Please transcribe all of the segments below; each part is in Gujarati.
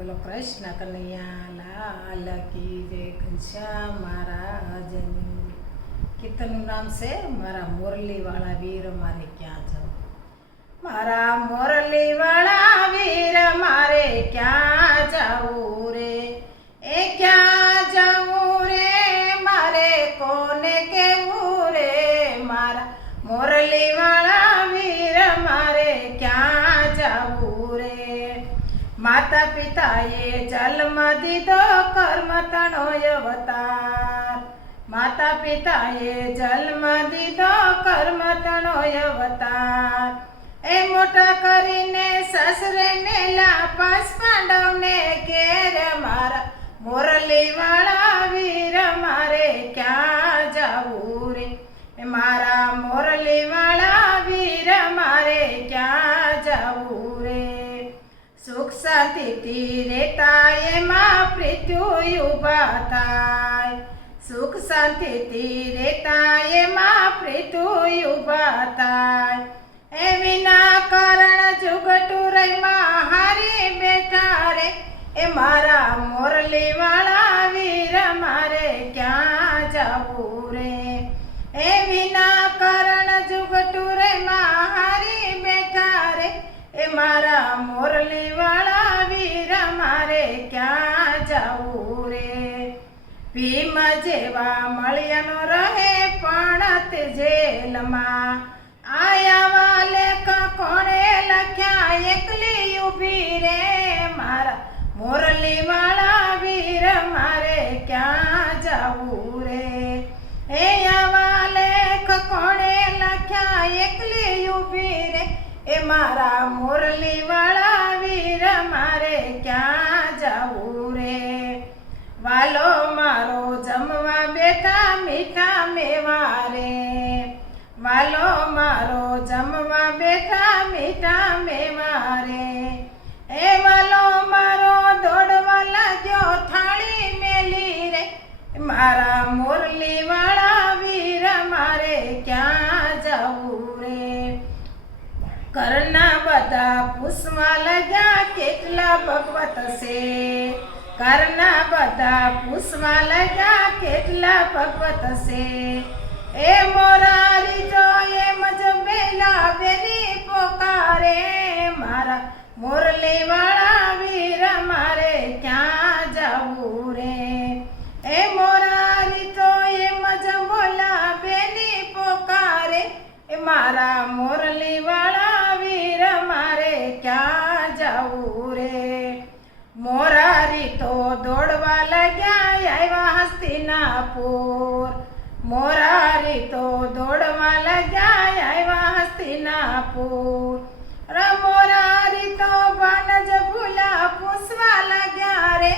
બોલો કૃષ્ણ કનૈયા લાલ કી જય ઘનશ્યામ મહારાજની. કીર્તનનું નામ છે મારા મોરલીવાળા વીર મારે ક્યાં જાવ. મારા મોરલીવાળા વીર મારે ક્યાં જાવું રે, એ ક્યાં જાવું રે, મારે કોને કેવું રે. મારા મોરલીવાળા વીર મારે ક્યાં જાવું રે. માતા પિતાએ જન્મ દીધો કર્મ તણો અવતાર. માતા પિતાએ જન્મ દીધો કર્મ તણો અવતાર. એ મોટા કરીને સસરેને લાપાસ પાંડવને ઘેર. મારા મોરલીવાળા વીર મારે ક્યાં જાવું રે, મારા મોરલીવાળા વીર મારે ક્યાં જાવું રે. સુખ શાંતિથી રહેતા એમાં મૃત્યુ ઊભા થાય. સુખ શાંતિથી રહેતા એમાં મૃત્યુ ઊભા થાય. એ વિના કારણ જુગટુરઈમાં હારી બેઠા રે, એ મારા મોરલીવાળા વીર મારે ક્યાં જાવું રે. એ વિના કારણ જુગટુરઈમાં હારી બેઠા રે, એ મારા મોરલીવાળા વીર મારે ક્યાં જાવું રે. ભીમ જેવા મળ્યાનો રહે પણ તે જેલમાં. આયા લેખ કોણે લખ્યા એકલી ઊભી રે, મારા મોરલીવાળા વીર મારે ક્યાં જાવું રે. એ આવા લેખ કોણે લખ્યા એકલી ઊભી રે, એ મારા મોરલીવાળા વીર મારે ક્યાં જાવું રે. વાલો મારો જમવા બેઠા મીઠા મેવા રે, વાલો મારો જમવા બેઠા મીઠા મેવા રે. એ વાલો મારો દોડવા લાગ્યો થાળી મેલી રે, મારા મોરલીવાળા વીર મારે ક્યાં જાવું રે. ઘરના બધા પૂછવા લાગ્યા કેટલા ભગવત છે, ઘરના બધા પૂછવા લાગ્યા કેટલા ભગવત છે. એ મોરારી જો એમ જ બેલા બેની પોકારે, મારા મોરલીવાળા વીર મારે ક્યાં જાવું રે. એ મોરારી તો એમ જ બોલા બેની પોકારે, એ મારા મોરલીવાળા વીર મારે ક્યાં જાવું રે. મોરારી તો દોડવા લાગ્યા આવ્યા હસ્તિનાપુર. મોરારી તો દોડવા લાગ્યા આવ્યા હસ્તિનાપુર. મોરારી તો બાનજ ભૂલા પૂછવા લાગ્યા રે,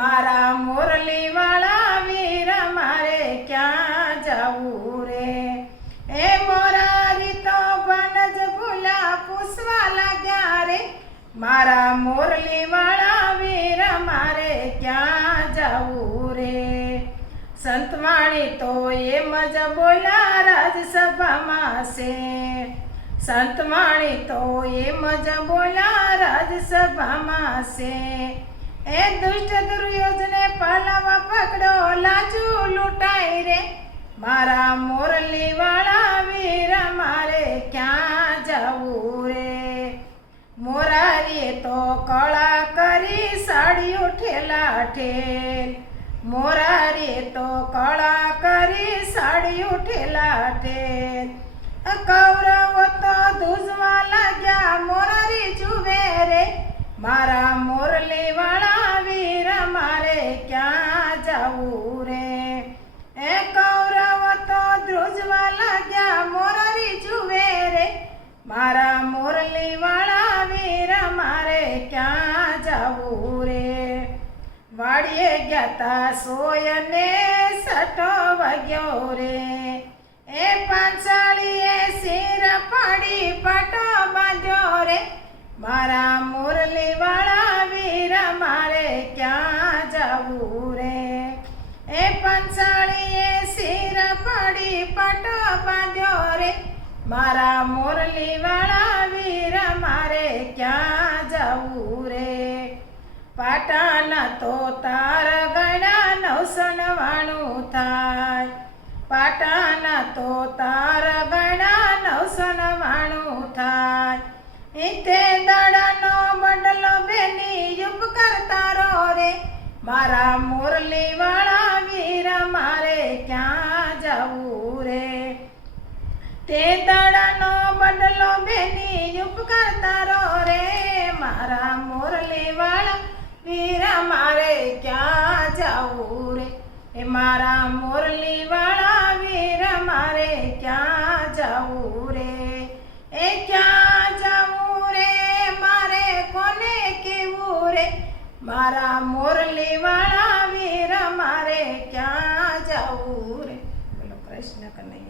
મારા મોરલીવાળા વીર મારે ક્યાં જાવું રે. એ મોરારી તો બાનજ ભૂલા પૂછવા લાગ્યા રે, મારા મોરલીવાળા વીર મારે ક્યાં જાવું રે. સંતવાણી તો એમ જ બોલા રાજસભામાં છે, સંતવાણી તો એમ જ બોલા રાજસભામાં છે. એ દુષ્ટ દુર્યોધને પાલાવા પકડો લાજુ લૂંટાઈ રે, મારા મોરલીવાળા વીર મારે ક્યાં જાવું રે. મોરારીએ તો કળા કરી સાડીઓ ઠેલા ઠેલ. મોરારીએ તો કળા કરી સાડીઓ ઠેલા ઠેલ. કૌરવો તો ધૂજવા લાગ્યા મોરારી જુએ રે, મારા મોરલીવાળા વીર મારે ક્યાં જાવું રે. એ કૌરવો તો ધ્રુજવા લાગ્યા મોરારી જુએ રે, મારા મોરલીવાળા વીર મારે ક્યાં જાવું રે. વાડીએ ગયા તા સોયને સટો વાગ્યો રે, એ પાંચાળીએ શિર પાડી પાટો બાંધ્યો રે, મારા મોરલીવાળા વીર મારે ક્યાં જાવું રે. એ પાંચાળીએ શિર પાડી પાટો બાંધ્યો રે, મારા મોરલીવાળા વીર મારે ક્યાં જાવું રે. પાટાના તો તાર ગણ્યા 999 થાય. પાટાના તો તાર ગણ્યા 999 થાય. ઇતે દડાનો બદલો બેની ઉપકાર તારો રે, મારા મોરલી વાળા વીર મારે ક્યાં જવું રે. તે દડાનો બદલો બેની ઉપકાર તારો રે, મારા મોરલી વાળા વીર મારે ક્યાં જવું રે. એ મારા મોરલી વાળા વીર મારે ક્યાં જવું રે. એ ક્યાં જવું રે, મારે કોને કેવું રે, મારા મોરલી વાળા વીર મારે ક્યાં જવું રે. બોલો કૃષ્ણ કનૈયા.